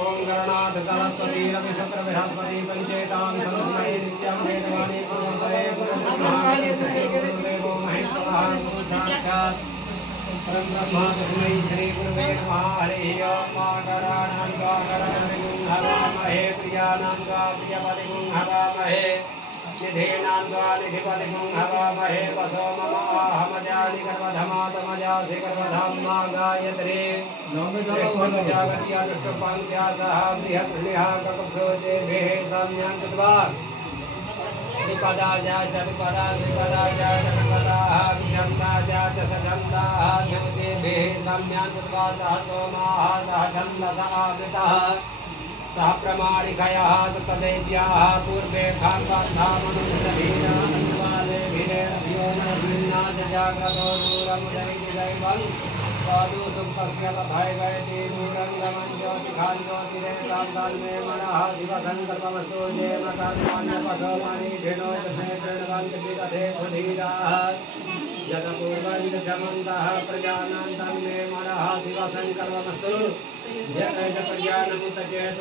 ओम गणानाथ सरस्वती रवि शुक्र बृहस्पति पंचेतां संस्मै नित्यं वेदवाणी कुर्वन्तये गुरुदेवो महेश्वरः गुरु साक्षात् परम ब्रह्म तस्मै श्री गुरुवे नमः हरिः ओम गणानां गणानां हवामहे प्रियाणां प्रियपतिं हवामहे निधीनां निधिपतिं हवामहे वसो मम अहमजानि गर्वधमातमजासि गर्वधाम्मा गायत्री जागत्या दुष्टपाङ्क्या सह बृहत्प्रियः ककुत्सोचेभिः सम्यं कृत्वा त्रिपदाजा चतुपदा त्रिपदाजा चतुपदाः विषन्दाजा च सछन्दाः ज्योतिभिः सम्यं कृत्वा सह सोमाः सह छन्दसः आवृतः सह प्रमाणिकयः तदेव्याः पूर्वे खान्वान्धामनुषधीनान्वालेभिरेण जाग्रतो दूरमुदैवं साधु सुप्तस्य तथैवैति दूरं गमं ज्योतिखान् ज्योतिरेतां तन्मे मनः दिवसङ्कल्पमस्तु येन कर्माण्यपथो मणिभिनो दशेन्द्रणवन्तभिदधे सुधीराः यतपूर्वं चमन्तः प्रजानां तन्मे मनः दिवसङ्कल्पमस्तु यत प्रजानमुत चेत्